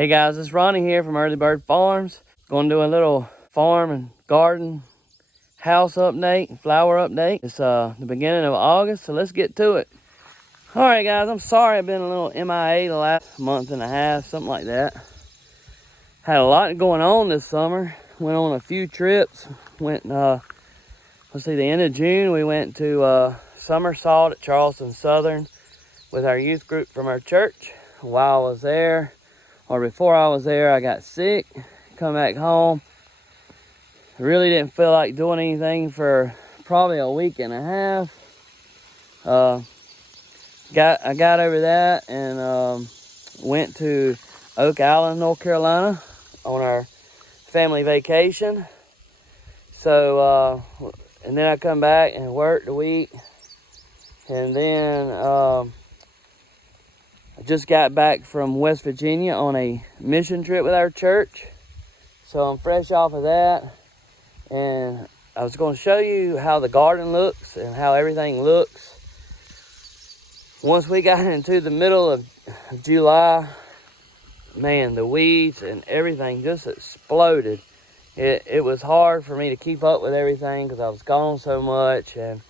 Hey guys, it's Ronnie here from Early Bird Farms. Going to do a little farm and garden house update and flower update. It's the beginning of August, so let's get to it. All right guys, I'm sorry I've been a little MIA the last month and a half, something like that. Had a lot going on this summer. Went on a few trips. Went, let's see, the end of June we went to summer salt at Charleston Southern with our youth group from our church. While I was there, or before I was there, I got sick, come back home. Really didn't feel like doing anything for probably a week and a half. I got over that and went to Oak Island, North Carolina on our family vacation. So, and then I come back and worked a week. And then I just got back from West Virginia on a mission trip with our church. So I'm fresh off of that. And I was going to show you how the garden looks and how everything looks. Once we got into the middle of July, man, the weeds and everything just exploded. It was hard for me to keep up with everything because I was gone so much. And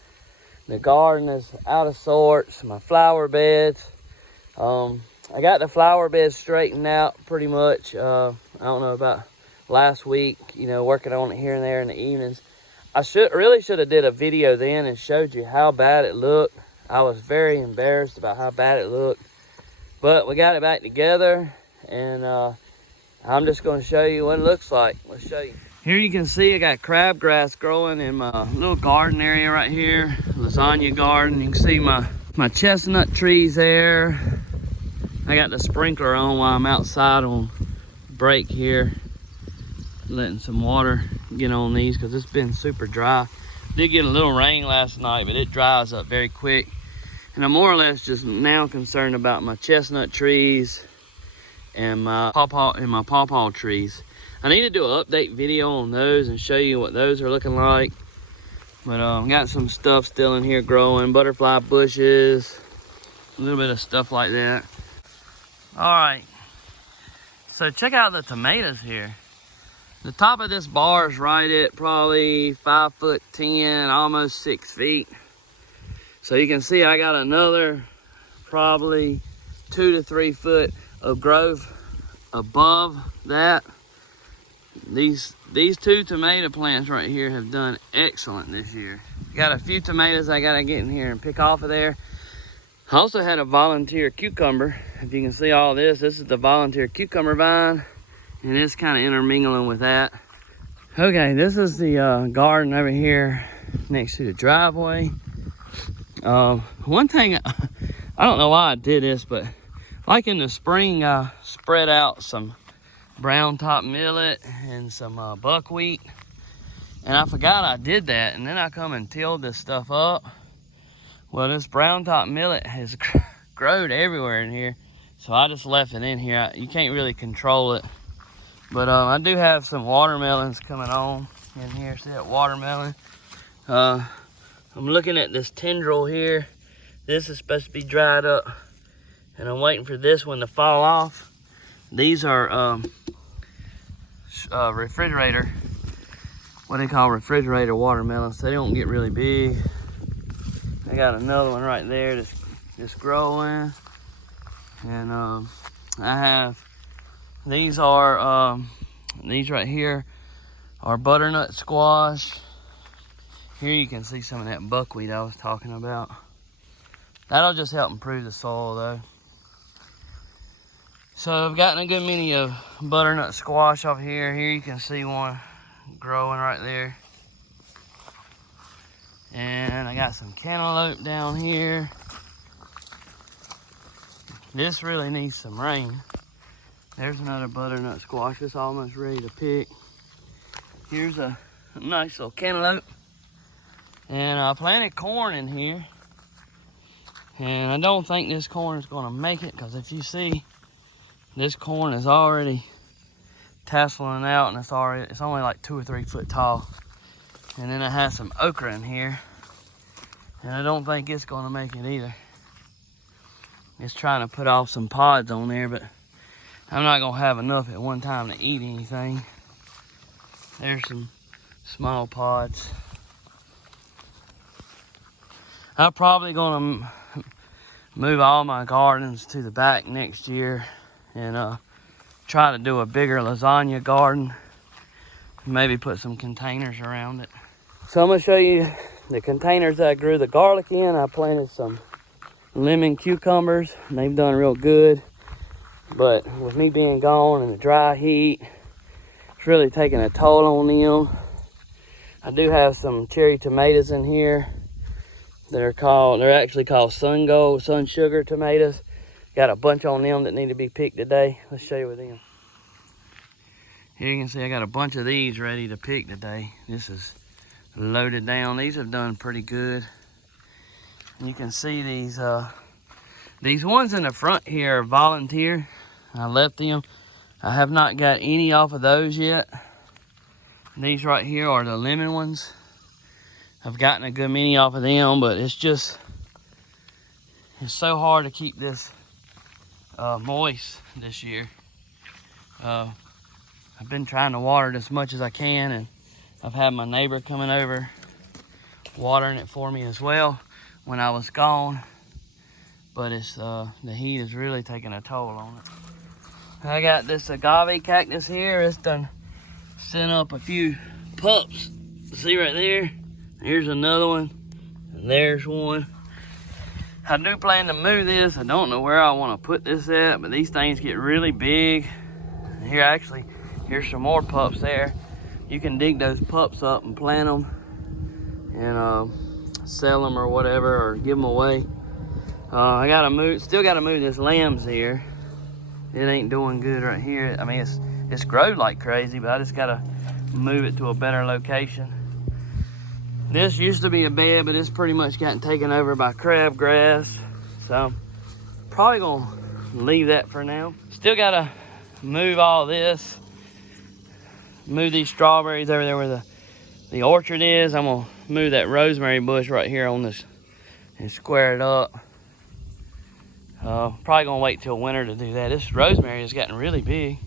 the garden is out of sorts. My flower beds. I got the flower beds straightened out pretty much. I don't know about last week, you know, working on it here and there in the evenings. I really should have did a video then and showed you how bad it looked. I was very embarrassed about how bad it looked. But we got it back together, and I'm just going to show you what it looks like. Let's show you. Here you can see I got crabgrass growing in my little garden area right here. Lasagna garden. You can see my chestnut trees there. I got the sprinkler on while I'm outside on break here, letting some water get on these because it's been super dry. Did get a little rain last night, but it dries up very quick. And I'm more or less just now concerned about my chestnut trees and my pawpaw trees. I need to do an update video on those and show you what those are looking like. But got some stuff still in here growing, butterfly bushes, a little bit of stuff like that. All right, so check out the tomatoes here. The top of this bar is right at probably 5'10", almost 6 feet. So you can see I got another probably 2 to 3 foot of growth above that. These two tomato plants right here have done excellent this year. Got a few tomatoes I gotta get in here and pick off of there. I also had a volunteer cucumber. If you can see all this is the volunteer cucumber vine, and it's kind of intermingling with that. Okay, this is the garden over here next to the driveway. One thing, I don't know why I did this, but like in the spring, I spread out some brown top millet and some buckwheat, and I forgot I did that, and then I come and tilled this stuff up. Well, this brown top millet has growed everywhere in here, so I just left it in here. You can't really control it, but I do have some watermelons coming on in here. See that watermelon? I'm looking at this tendril here. This is supposed to be dried up, and I'm waiting for this one to fall off. These are refrigerator, what they call refrigerator watermelons. They don't get really big. I got another one right there that's growing, and I have these right here are butternut squash. Here you can see some of that buckwheat I was talking about. That'll just help improve the soil though. So I've gotten a good many of butternut squash off here. Here you can see one growing right there. And I got some cantaloupe down here. This really needs some rain. There's another butternut squash. It's almost ready to pick. Here's a nice little cantaloupe. And I planted corn in here. And I don't think this corn is gonna make it, because if you see, this corn is already tasseling out, and it's only like 2 or 3 foot tall. And then it has some okra in here, and I don't think it's gonna make it either. It's trying to put off some pods on there, but I'm not gonna have enough at one time to eat anything. There's some small pods. I'm probably gonna move all my gardens to the back next year and try to do a bigger lasagna garden. Maybe put some containers around it. So I'm gonna show you the containers that I grew the garlic in. I planted some lemon cucumbers and they've done real good. But with me being gone and the dry heat, it's really taking a toll on them. I do have some cherry tomatoes in here. They're actually called Sun Gold, Sun Sugar tomatoes. Got a bunch on them that need to be picked today. Let's show you with them. Here you can see I got a bunch of these ready to pick today. This is loaded down. These have done pretty good. You can see these ones in the front here are volunteer. I left them. I have not got any off of those yet. These right here are the lemon ones. I've gotten a good many off of them, but it's so hard to keep this moist this year. I've been trying to water it as much as I can, and I've had my neighbor coming over watering it for me as well when I was gone. But it's the heat is really taking a toll on it. I got this agave cactus here. It's done sent up a few pups. See right there? Here's another one, and there's one. I do plan to move this. I don't know where I want to put this at, but these things get really big. And here's some more pups there. You can dig those pups up and plant them and sell them or whatever, or give them away. I still gotta move this lambs here. It ain't doing good right here. I mean, it's growed like crazy, but I just gotta move it to a better location. This used to be a bed, but it's pretty much gotten taken over by crabgrass. So I'm probably gonna leave that for now. Still gotta move all this. Move these strawberries over there where the orchard is. I'm gonna move that rosemary bush right here on this and square it up. Probably gonna wait till winter to do that. This rosemary has gotten really big.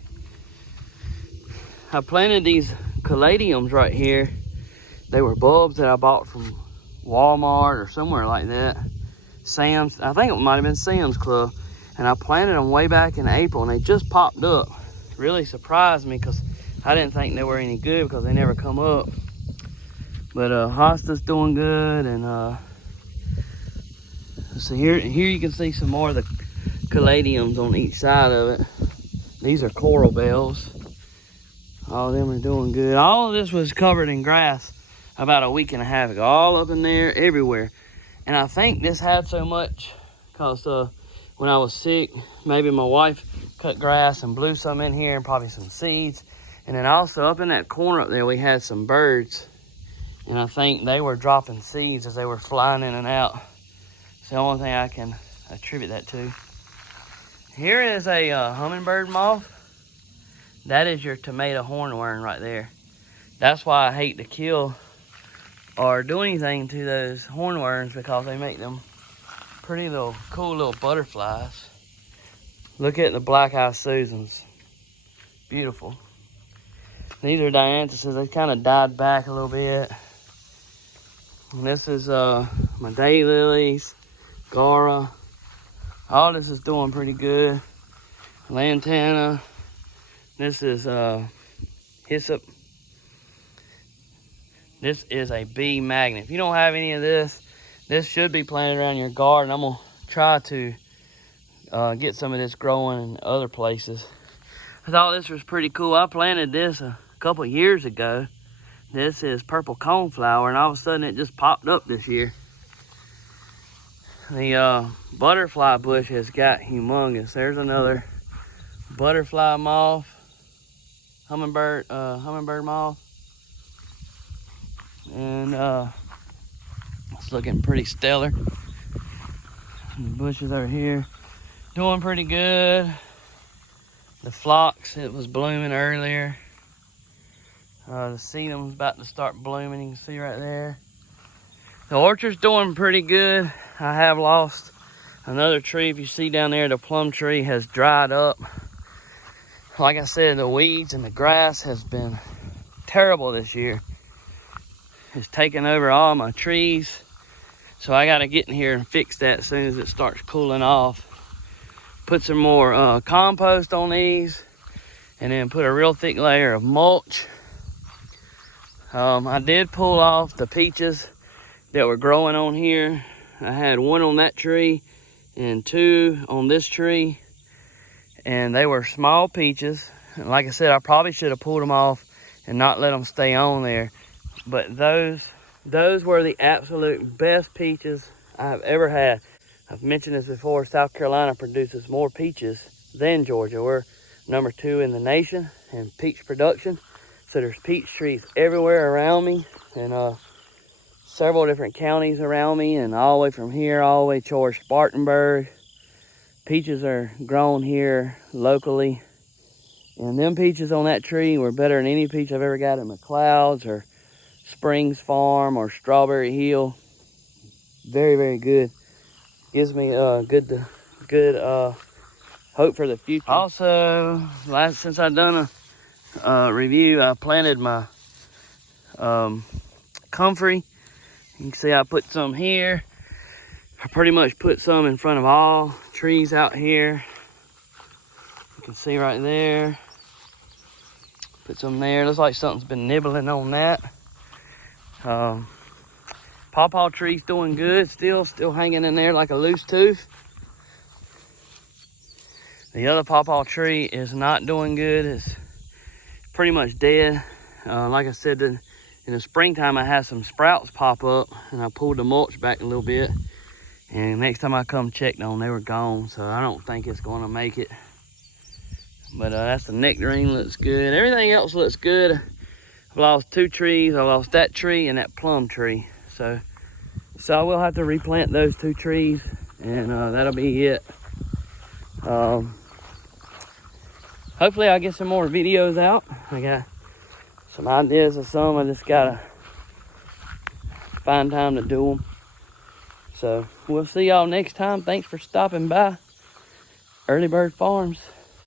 I planted these caladiums right here. They were bulbs that I bought from Walmart or somewhere like that. Sam's, I think it might have been Sam's Club. And I planted them way back in April and they just popped up. It really surprised me because I didn't think they were any good because they never come up. But hosta's doing good, and so here you can see some more of the caladiums on each side of it. These are coral bells. All of them are doing good. All of this was covered in grass about a week and a half ago. All up in there, everywhere. And I think this had so much because when I was sick, maybe my wife cut grass and blew some in here and probably some seeds. And then also up in that corner up there, we had some birds. And I think they were dropping seeds as they were flying in and out. It's the only thing I can attribute that to. Here is a hummingbird moth. That is your tomato hornworm right there. That's why I hate to kill or do anything to those hornworms, because they make them pretty little, cool little butterflies. Look at the black-eyed Susans. Beautiful. These are dianthuses. They kind of died back a little bit. And this is my daylilies, Gara. All this is doing pretty good. Lantana. This is hyssop. This is a bee magnet. If you don't have any of this, this should be planted around your garden. I'm gonna try to get some of this growing in other places. I thought this was pretty cool. I planted this a couple years ago. This is purple coneflower, and all of a sudden it just popped up this year. The butterfly bush has got humongous. There's another butterfly moth, hummingbird moth, and it's looking pretty stellar. And the bushes over here doing pretty good. The phlox, it was blooming earlier. The sedum's about to start blooming, you can see right there. The orchard's doing pretty good. I have lost another tree. If you see down there, the plum tree has dried up. like I said, the weeds and the grass has been terrible this year. It's taken over all my trees. So I gotta get in here and fix that as soon as it starts cooling off. Put some more compost on these, and then put a real thick layer of mulch. I did pull off the peaches that were growing on here. I had one on that tree and two on this tree, and they were small peaches. And like I said, I probably should have pulled them off and not let them stay on there. But those were the absolute best peaches I've ever had. I've mentioned this before, South Carolina produces more peaches than Georgia. We're number 2 in the nation in peach production. So there's peach trees everywhere around me, and several different counties around me, and all the way from here all the way towards Spartanburg. Peaches are grown here locally, and them peaches on that tree were better than any peach I've ever got at McLeod's or Springs Farm or Strawberry Hill. Very, very good. Gives me good hope for the future. Also, since I've done a review, I planted my comfrey. You can see I put some here. I pretty much put some in front of all trees out here. You can see right there. Put some there. Looks like something's been nibbling on that. Pawpaw tree's doing good. Still hanging in there like a loose tooth. The other pawpaw tree is not doing good. It's pretty much dead. Like I said, in the springtime I had some sprouts pop up, and I pulled the mulch back a little bit, and next time I come checked on, they were gone. So I don't think it's going to make it. But that's the nectarine, looks good. Everything else looks good. I've lost 2 trees. I lost that tree and that plum tree. So I will have to replant those 2 trees, and that'll be it. Hopefully I'll get some more videos out. I got some ideas of some. I just gotta find time to do them. So we'll see y'all next time. Thanks for stopping by Early Bird Farms.